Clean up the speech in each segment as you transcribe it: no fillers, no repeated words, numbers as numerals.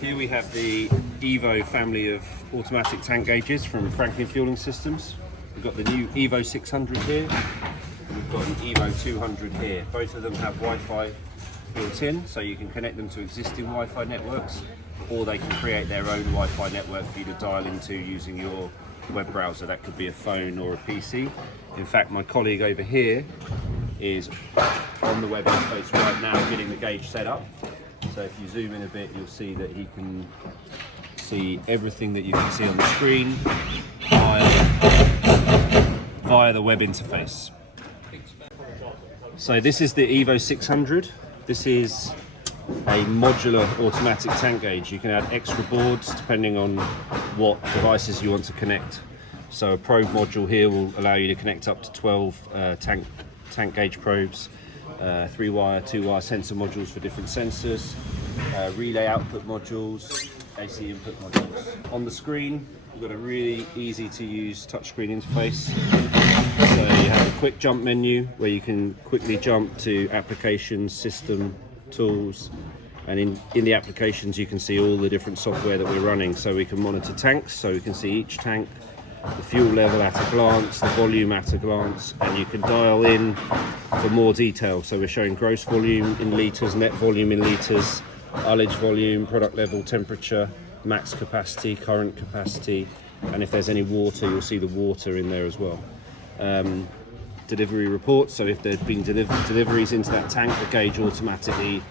Here we have the Evo family of automatic tank gauges from Franklin Fueling Systems. We've got the new Evo 600 here, we've got an Evo 200 here. Both of them have Wi-Fi built in, so you can connect them to existing Wi-Fi networks, or they can create their own Wi-Fi network for you to dial into using your web browser. That could be a phone or a PC. In fact, my colleague over here is on the web interface right now getting the gauge set up. So if you zoom in a bit, you'll see that he can see everything that you can see on the screen via the web interface. So this is the Evo 600. This is a modular automatic tank gauge. You can add extra boards depending on what devices you want to connect. So a probe module here will allow you to connect up to 12 tank gauge probes, 3-wire, 2-wire sensor modules for different sensors, relay output modules, AC input modules. On the screen, we've got a really easy to use touchscreen interface. So you have a quick jump menu where you can quickly jump to applications, system, tools, and in the applications you can see all the different software that we're running. So we can monitor tanks, so we can see each tank, the fuel level at a glance, the volume at a glance, and you can dial in for more detail. So we're showing gross volume in litres, net volume in litres, ullage volume, product level, temperature, max capacity, current capacity, and if there's any water, you'll see the water in there as well. Delivery reports, so if there's been deliveries into that tank, the gauge automatically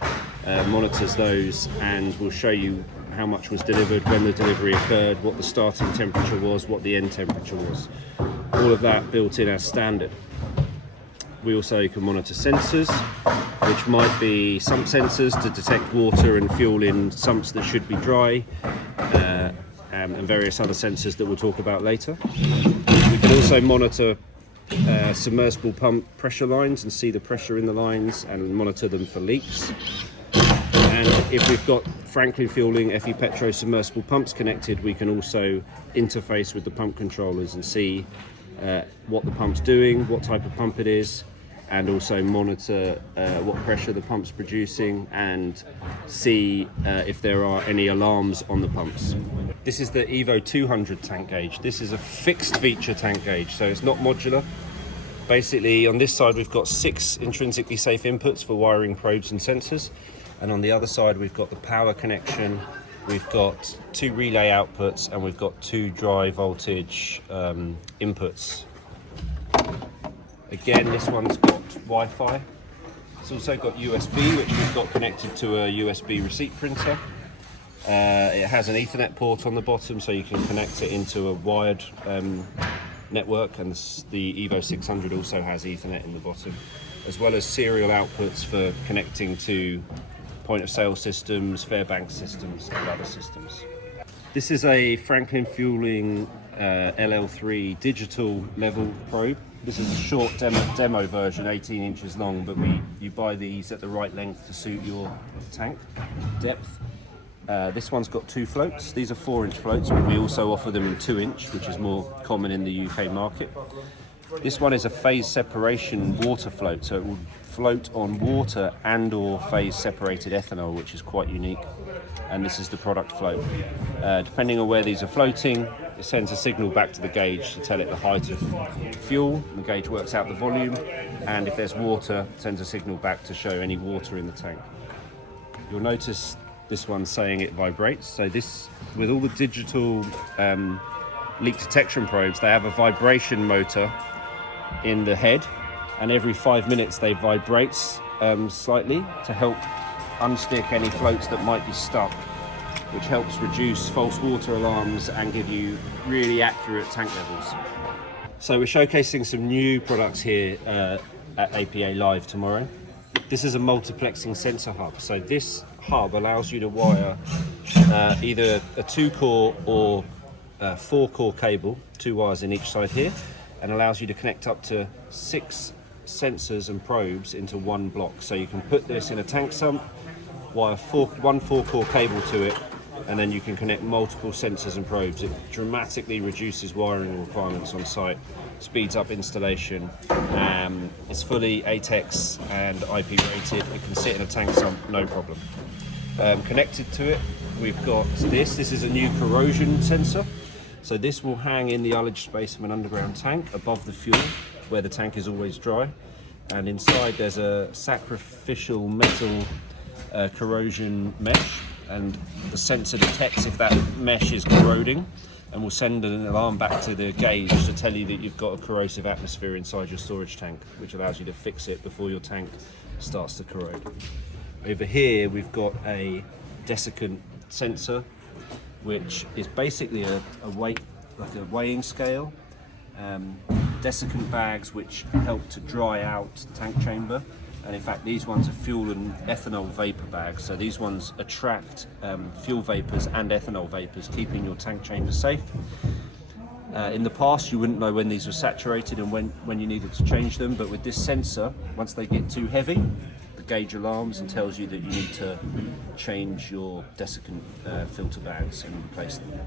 monitors those and will show you how much was delivered, when the delivery occurred, what the starting temperature was, what the end temperature was. All of that built in as standard. We also can monitor sensors, which might be sump sensors to detect water and fuel in sumps that should be dry, and various other sensors that we'll talk about later. We can also monitor submersible pump pressure lines and see the pressure in the lines and monitor them for leaks. And if we've got Franklin Fueling FE Petro submersible pumps connected, we can also interface with the pump controllers and see what the pump's doing, what type of pump it is, and also monitor what pressure the pump's producing and see if there are any alarms on the pumps. This is the Evo 200 tank gauge. This is a fixed feature tank gauge, so it's not modular. Basically, on this side we've got 6 intrinsically safe inputs for wiring probes and sensors, and on the other side we've got the power connection, we've got 2 relay outputs, and we've got 2 dry voltage inputs. Again, this one's got Wi-Fi. It's also got USB, which we've got connected to a USB receipt printer. It has an Ethernet port on the bottom, so you can connect it into a wired network, and the Evo 600 also has Ethernet in the bottom, as well as serial outputs for connecting to point of sale systems, fare bank systems, and other systems. This is a Franklin Fueling LL3 digital level probe. This is a short demo version, 18 inches long, but you buy these at the right length to suit your tank depth. This one's got 2 floats. These are 4-inch floats, but we also offer them in 2-inch, which is more common in the UK market. This one is a phase separation water float, so it will float on water and or phase separated ethanol, which is quite unique. And this is the product float. Depending on where these are floating, it sends a signal back to the gauge to tell it the height of fuel. The gauge works out the volume, and if there's water, it sends a signal back to show any water in the tank. You'll notice this one's saying it vibrates. So this, with all the digital leak detection probes, they have a vibration motor in the head, and every 5 minutes they vibrate slightly to help unstick any floats that might be stuck, which helps reduce false water alarms and give you really accurate tank levels. So we're showcasing some new products here at APEA Live tomorrow. This is a multiplexing sensor hub. So this hub allows you to wire either a 2-core or 4-core cable, 2 wires in each side here, and allows you to connect up to 6 sensors and probes into one block. So you can put this in a tank sump, wire one 4-core cable to it, and then you can connect multiple sensors and probes. It dramatically reduces wiring requirements on site, speeds up installation. It's fully ATEX and IP rated. It can sit in a tank sump, no problem. Connected to it, we've got this is a new corrosion sensor. So this will hang in the ullage space of an underground tank above the fuel, where the tank is always dry. And inside there's a sacrificial metal corrosion mesh, and the sensor detects if that mesh is corroding and will send an alarm back to the gauge to tell you that you've got a corrosive atmosphere inside your storage tank, which allows you to fix it before your tank starts to corrode. Over here we've got a desiccant sensor, which is basically a weight, like a weighing scale. Desiccant bags which help to dry out the tank chamber, and in fact these ones are fuel and ethanol vapor bags, so these ones attract fuel vapors and ethanol vapors, keeping your tank chamber safe. In the past you wouldn't know when these were saturated and when you needed to change them, but with this sensor, once they get too heavy, the gauge alarms and tells you that you need to change your desiccant filter bags and replace them.